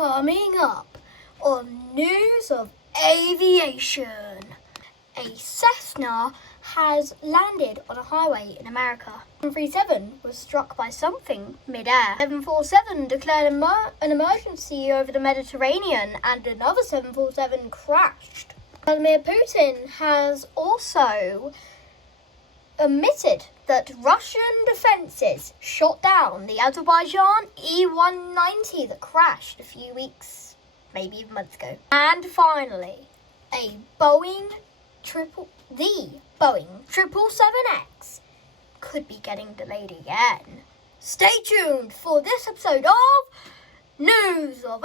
Coming up on News of Aviation, a Cessna has landed on a highway in America. 737 was struck by something mid-air. 747 declared an emergency over the Mediterranean, and another 747 crashed. Vladimir Putin has also admitted that Russian defences shot down the Azerbaijan E-190 that crashed a few weeks, maybe even months ago. And finally, the Boeing 777X could be getting delayed again. Stay tuned for this episode of News of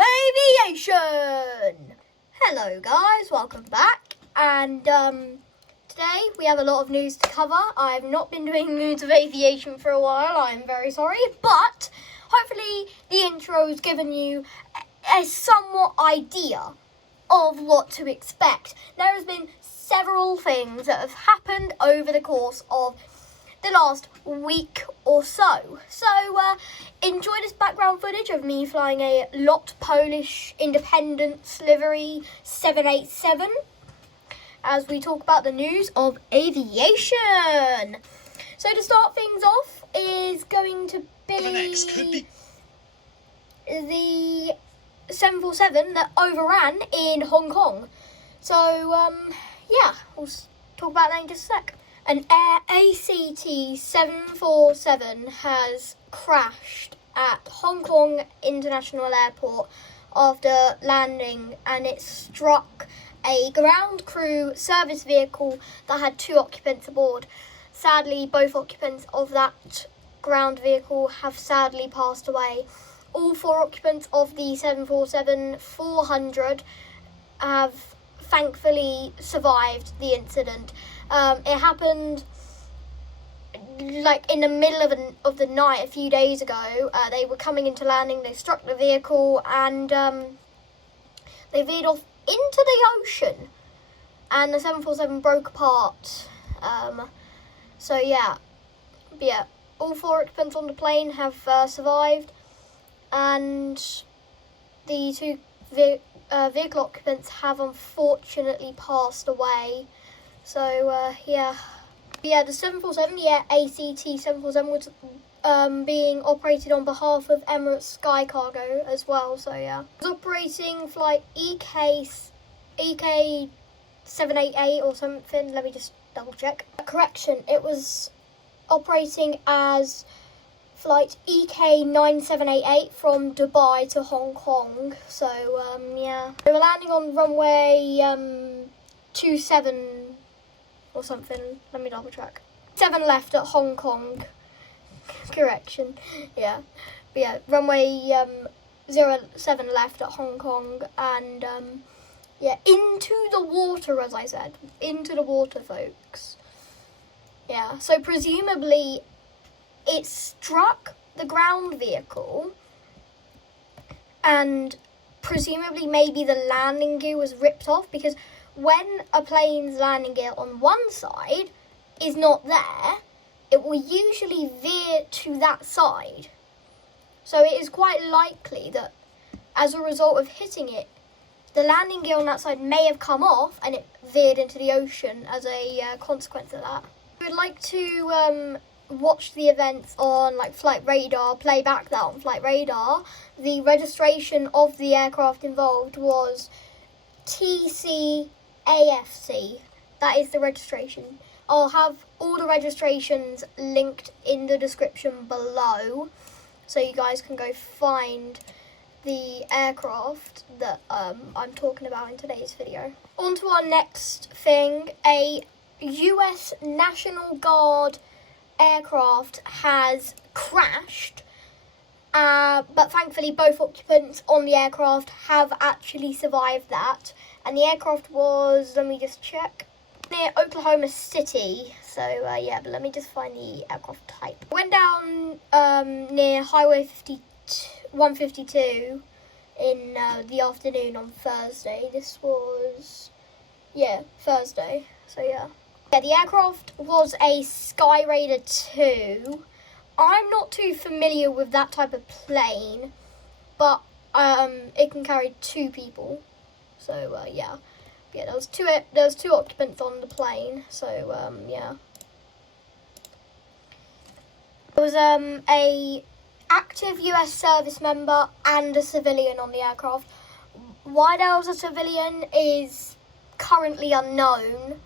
Aviation. Hello guys, welcome back, and today we have a lot of news to cover. I've not been doing News of Aviation for a while, I'm very sorry, but hopefully the intro has given you a somewhat idea of what to expect. There has been several things that have happened over the course of the last week or so. So enjoy this background footage of me flying a Lot Polish Independence livery 787 as we talk about the news of aviation. So to start things off is going to be the 747 that overran in Hong Kong. So yeah, we'll talk about that in just a sec. An ACT 747 has crashed at Hong Kong International Airport after landing, and it struck a ground crew service vehicle that had 2 occupants aboard. Sadly, both occupants of that ground vehicle have sadly passed away. All 4 occupants of the 747-400 have thankfully survived the incident. It happened like in the middle of the night a few days ago. They were coming into landing, they struck the vehicle, and they veered off into the ocean, and the 747 broke apart. So yeah, all 4 occupants on the plane have survived, and the 2 vehicle occupants have unfortunately passed away. So yeah, the 747, ACT 747 was being operated on behalf of Emirates Sky Cargo as well. So yeah, it was operating flight EK 788 or something. Let me just double check. Correction, it was operating as flight EK 9788 from Dubai to Hong Kong. So yeah, they were landing on runway 27 or something. Let me double check. 7 left at Hong Kong. Correction. Yeah. But yeah, runway 07 left at Hong Kong, and yeah, into the water, as I said. Into the water, folks. Yeah, so presumably it struck the ground vehicle, and presumably maybe the landing gear was ripped off, because when a plane's landing gear on one side is not there, it will usually veer to that side. So it is quite likely that as a result of hitting it, the landing gear on that side may have come off and it veered into the ocean as a consequence of that. I would like to watch the events on like Flight Radar, play back that on Flight Radar. The registration of the aircraft involved was TCAFC. That is the registration. I'll have all the registrations linked in the description below, so you guys can go find the aircraft that I'm talking about in today's video. On to our next thing. A US National Guard aircraft has crashed, but thankfully both occupants on the aircraft have actually survived that. And the aircraft was, let me just check, near Oklahoma City. So yeah, but let me just find the aircraft type. Went down near Highway 152 in the afternoon on Thursday. This was, yeah, Thursday. So yeah. Yeah, the aircraft was a Skyraider 2. I'm not too familiar with that type of plane, but it can carry 2 people. So yeah, there was two occupants on the plane. So yeah, there was a active US service member and a civilian on the aircraft. Why there was a civilian is currently unknown,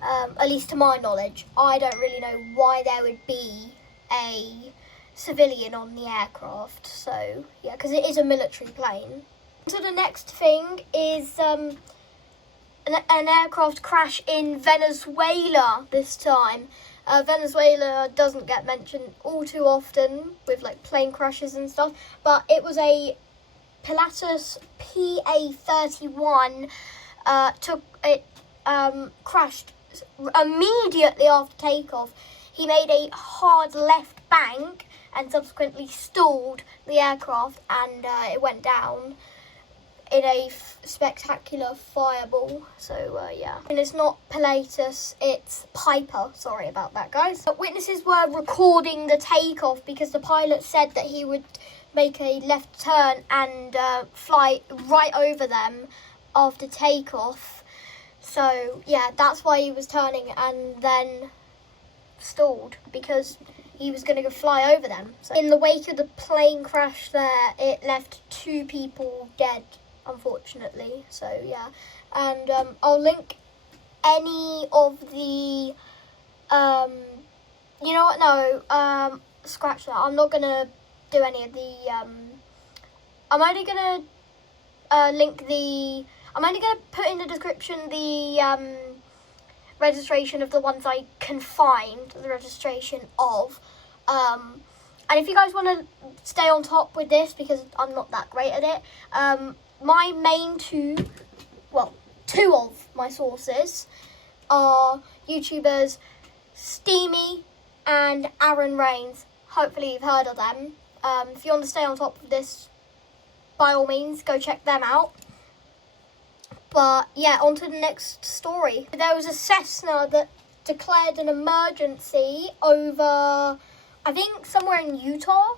at least to my knowledge. I don't really know why there would be a civilian on the aircraft. So yeah, because it is a military plane. So the next thing is an aircraft crash in Venezuela this time. Venezuela doesn't get mentioned all too often with like plane crashes and stuff, but it was a Pilatus PA-31 crashed immediately after takeoff. He made a hard left bank and subsequently stalled the aircraft, and it went down in a spectacular fireball. So yeah, and it's not Pilatus, it's Piper. Sorry about that, guys. But witnesses were recording the takeoff because the pilot said that he would make a left turn and fly right over them after takeoff. So yeah, that's why he was turning and then stalled, because he was going to go fly over them. So in the wake of the plane crash there, it left 2 people dead, unfortunately. So yeah, and I'll link any of the you know what, no, scratch that. I'm not gonna do any of the I'm only gonna put in the description the registration of the ones I can find the registration of, and if you guys want to stay on top with this, because I'm not that great at it, my main two of my sources are YouTubers Steamy and Aaron Rains. Hopefully you've heard of them. If you want to stay on top of this, by all means, go check them out. But yeah, on to the next story. There was a Cessna that declared an emergency over, I think, somewhere in Utah,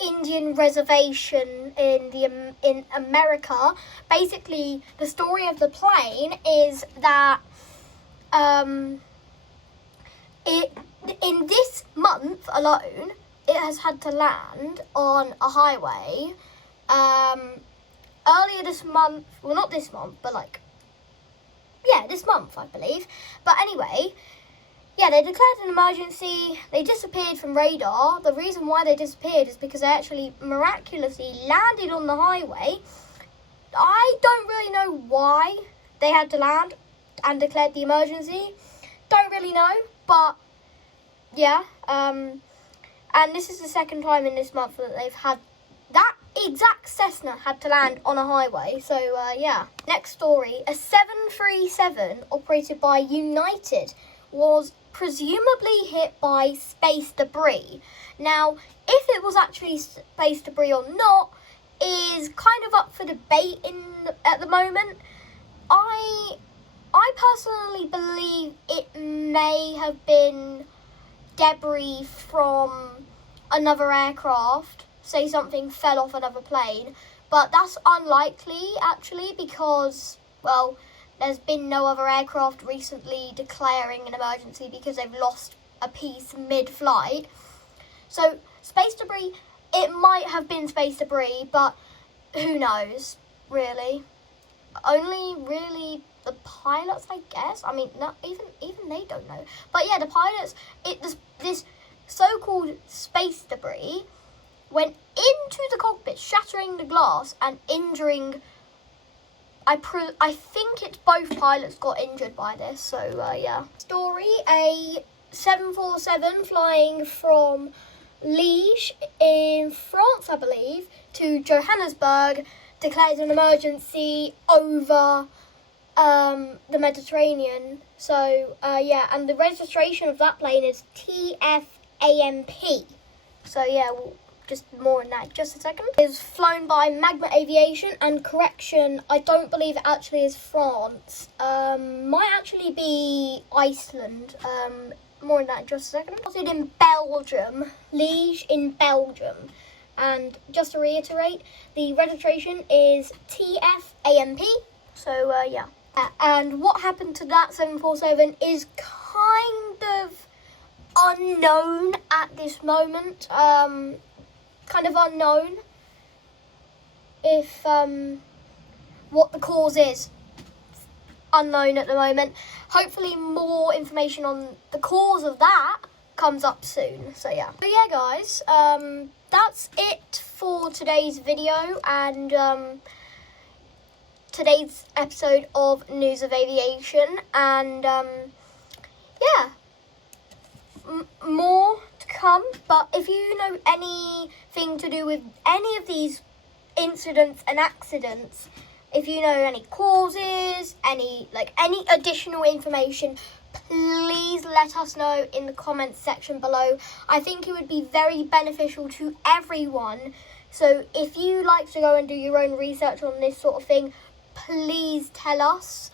Indian reservation in America. Basically, the story of the plane is that in this month alone, it has had to land on a highway. Earlier this month, well, not this month, but this month, I believe. But anyway, yeah, they declared an emergency. They disappeared from radar. The reason why they disappeared is because they actually miraculously landed on the highway. I don't really know why they had to land and declared the emergency. Don't really know, but yeah. And this is the second time in this month that they've had that exact Cessna had to land on a highway. So yeah. Next story. A 737 operated by United was presumably hit by space debris. Now, if it was actually space debris or not is kind of up for debate at the moment. I personally believe it may have been debris from another aircraft. Say something fell off another plane, but that's unlikely actually, because, well, there's been no other aircraft recently declaring an emergency because they've lost a piece mid-flight. So space debris, it might have been space debris, but who knows, really. Only really the pilots, I guess. I mean, not even they don't know. But yeah, the pilots, this so-called space debris went into the cockpit, shattering the glass and injuring, I think it's both pilots got injured by this, so yeah. Story, a 747 flying from Liège in France, I believe, to Johannesburg declares an emergency over the Mediterranean. So yeah, and the registration of that plane is TFAMP. So yeah, we'll just more on that just a second. Is flown by Magma Aviation, and correction, I don't believe it actually is France. Might actually be Iceland. More on that in just a second. Started in Belgium, Liège in Belgium. And just to reiterate, the registration is TFAMP. So, yeah. And what happened to that 747 is kind of unknown at this moment. Kind of unknown if what the cause is. Unknown at the moment. Hopefully more information on the cause of that comes up soon. So yeah. So yeah, guys, that's it for today's video and today's episode of News of Aviation. And yeah, more to come. But if you know anything to do with any of these incidents and accidents, if you know any causes, any additional information, please let us know in the comments section below. I think it would be very beneficial to everyone. So if you like to go and do your own research on this sort of thing, please tell us.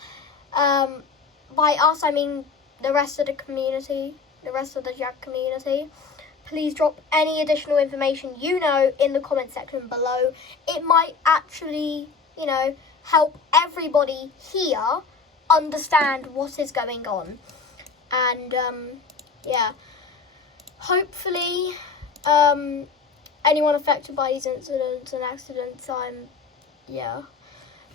By us, I mean the rest of the community, the rest of the JAG community. Please drop any additional information you know in the comment section below. It might actually, help everybody here understand what is going on. And, yeah, hopefully, anyone affected by these incidents and accidents, yeah.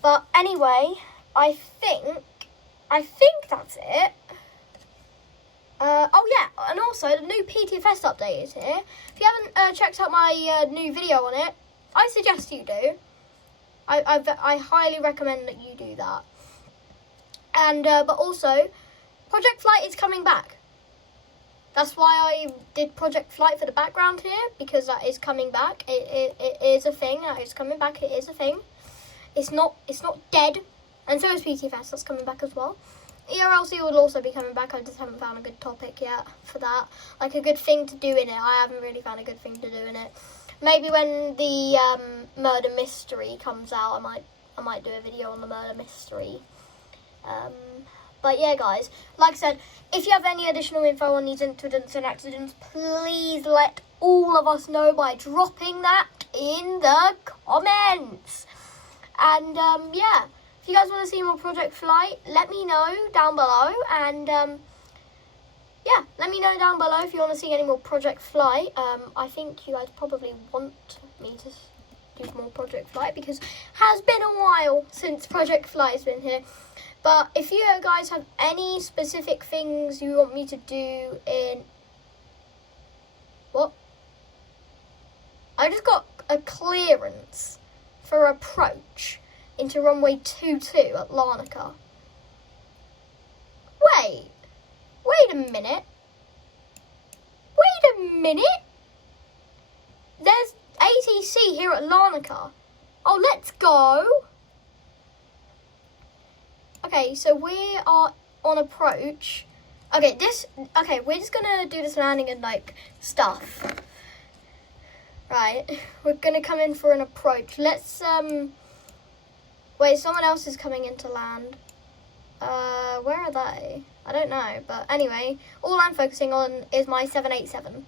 But anyway, I think that's it. Oh yeah, and also the new PTFS update is here. If you haven't checked out my new video on it, I suggest you do. I highly recommend that you do that. And but also, Project Flight is coming back. That's why I did Project Flight for the background here, because that is coming back. It is a thing. It's coming back. It is a thing. It's not dead. And so is PTFS. That's coming back as well. ERLC will also be coming back. I just haven't found a good topic yet for that. Like a good thing to do in it. I haven't really found a good thing to do in it. Maybe when the murder mystery comes out, I might do a video on the murder mystery. But yeah, guys, like I said, if you have any additional info on these incidents and accidents, please let all of us know by dropping that in the comments. And yeah, if you guys want to see more Project Flight, let me know down below. And yeah, let me know down below if you want to see any more Project Flight. I think you guys probably want me to do more Project Flight because it has been a while since Project Flight has been here. But if you guys have any specific things you want me to do in... What? I just got a clearance for approach into runway 22 at Larnaca. Wait a minute. Wait a minute. There's ATC here at Larnaca. Oh, let's go. Okay, so we are on approach. Okay, we're just gonna do this landing and stuff. Right, we're gonna come in for an approach. Let's wait, someone else is coming in to land. Where are they? I don't know, but anyway, all I'm focusing on is my 787.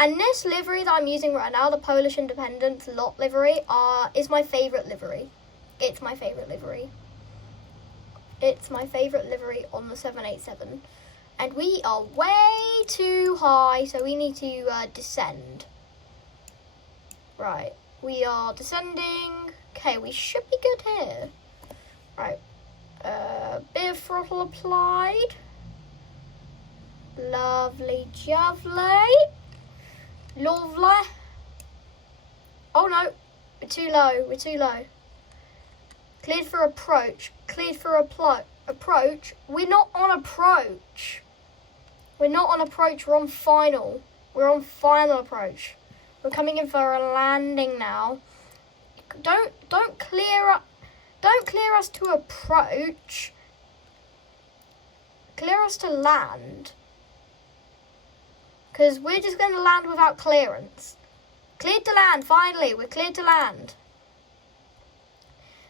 And this livery that I'm using right now, the Polish Independence lot livery, is my favourite livery. It's my favourite livery. It's my favourite livery on the 787. And we are way too high, so we need to descend. Right, we are descending. Okay, we should be good here. Right, bit of throttle applied. Lovely jubbly. Lovely. Oh no, we're too low. Cleared for approach. Cleared for approach. We're not on approach. We're on final. We're on final approach. We're coming in for a landing now. Don't clear us to approach. Clear us to land. Because we're just going to land without clearance. Cleared to land, finally. We're cleared to land.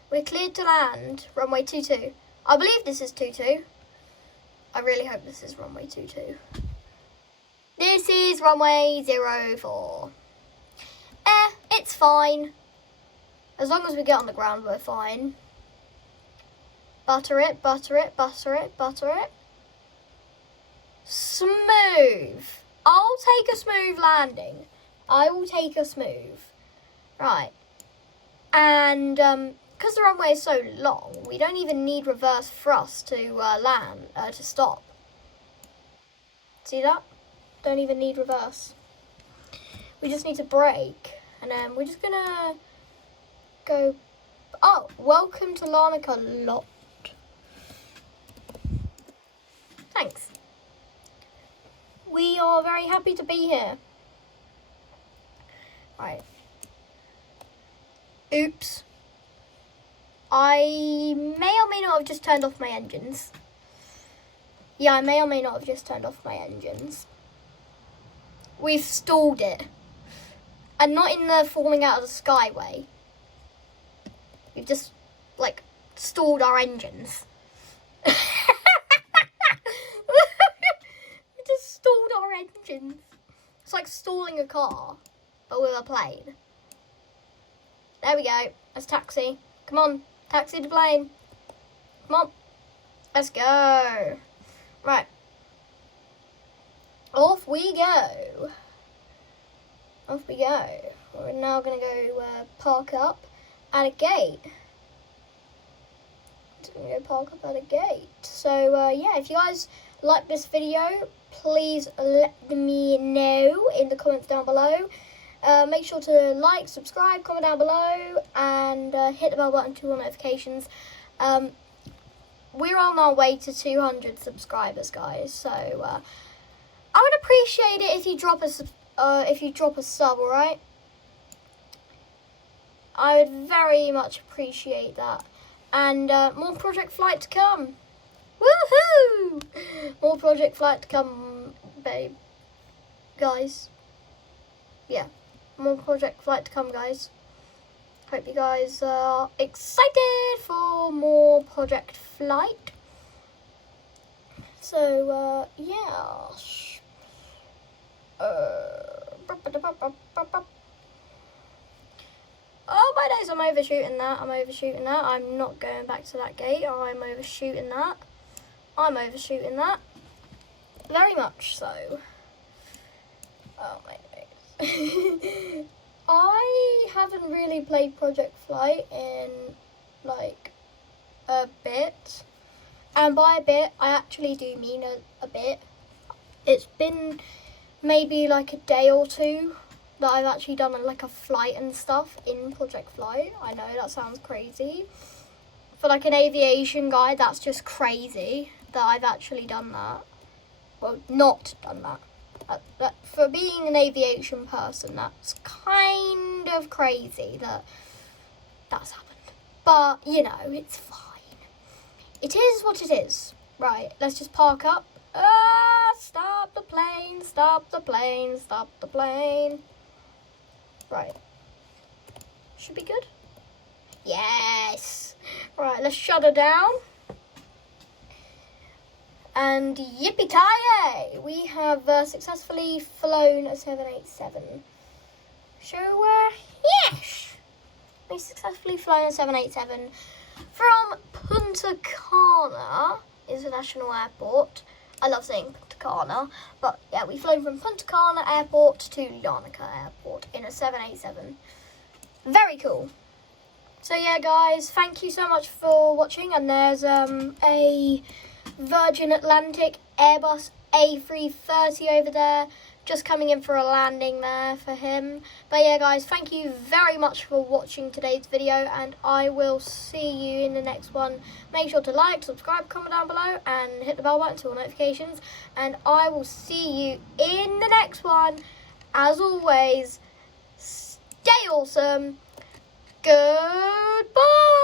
We're cleared to land. Runway 22. I believe this is 22. I really hope this is runway 22. This is runway 04. It's fine. As long as we get on the ground, we're fine. Butter it, butter it, butter it, butter it. Smooth. I'll take a smooth landing. I will take a smooth. Right. And because the runway is so long, we don't even need reverse thrust to land, to stop. See that? Don't even need reverse. We just need to brake. And then we're just going to go... Oh, welcome to Larnaca lot. Thanks. We are very happy to be here. Right. Oops. I may or may not have just turned off my engines. Yeah, I may or may not have just turned off my engines. We've stalled it. And not in the falling out of the sky way. We've just, like, stalled our engines. We just stalled our engines. It's like stalling a car, but with a plane. There we go. Let's taxi. Come on. Taxi the plane. Come on. Let's go. Right. Off we go. Off we go. We're now going to go park up at a gate. We're going to go park up at a gate. So, yeah, if you guys like this video, please let me know in the comments down below. Make sure to like, subscribe, comment down below, and hit the bell button to all notifications. We're on our way to 200 subscribers, guys. So I would appreciate it if you drop a sub, alright? I would very much appreciate that. And more Project Flight to come. Woohoo! More Project Flight to come, babe. Guys. Yeah. More Project Flight to come, guys. Hope you guys are excited for more Project Flight. So, yeah. Oh my days, I'm overshooting that. I'm not going back to that gate. I'm overshooting that. Very much so. Oh my days. I haven't really played Project Flight in, like, a bit. And by a bit, I actually do mean a bit. It's been maybe like a day or two that I've actually done like a flight and stuff in Project Flight. I know that sounds crazy. For like an aviation guy, that's just crazy that I've actually done that. Well, not done that. For being an aviation person, that's kind of crazy that that's happened. But, you know, it's fine. It is what it is. Right, let's just park up. Stop the plane, stop the plane, stop the plane. Right. Should be good. Yes. Right, let's shut her down. And yippee-ki-yay! We have successfully flown a 787. So, yes! We successfully flown a 787 from Punta Cana International Airport. I love saying Punta Cana, but yeah, we flew from Punta Cana Airport to Larnaca Airport in a 787. Very cool. So yeah, guys, thank you so much for watching. And there's a Virgin Atlantic Airbus A330 over there, just coming in for a landing there for him. But yeah, guys, thank you very much for watching today's video, and I will see you in the next one. Make sure to like, subscribe, comment down below, and hit the bell button to all notifications. And I will see you in the next one. As always, stay awesome. Goodbye.